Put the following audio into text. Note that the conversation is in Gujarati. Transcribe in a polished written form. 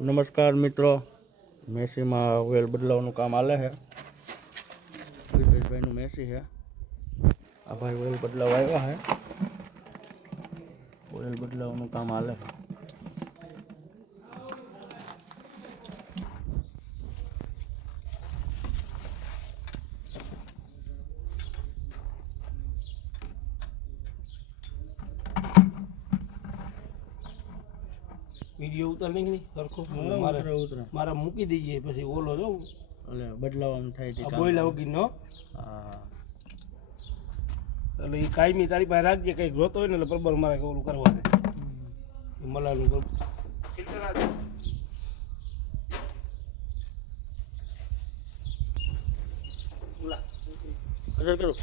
નમસ્કાર મિત્રો, મેસીમાં ઓઇલ બદલાવવાનું કામ હાલે છે. હિતેશભાઈનું મેસી છે. આ ભાઈ ઓઇલ બદલાવા આવ્યા છે. ઓઇલ બદલાવવાનું કામ હાલે છે. વિડીયો ઉતાર નહીં સરખો મારા મૂકી દઈએ પછી ઓલો જો એટલે બદલાવાનું થાય છે બોયલા વગીનો. હા, એટલે એ કાયમી તારી પાસે રાખજે, કંઈક જોતો હોય ને એટલે બરાબર મારે ઓલું કરવા દે મલાનું કરું. અસર કરું.